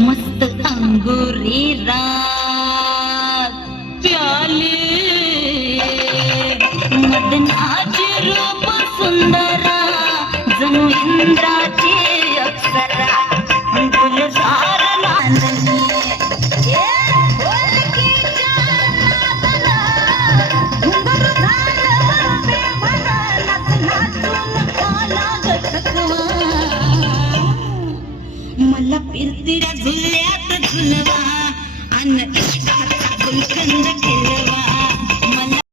मस्त अंगुरी रात प्याले. मदनाचे रूप सुंदरा जणू इंद्रा मला फिरतीरा झुल्यात झुलवा अन इष्टाचा गुलकंद केला.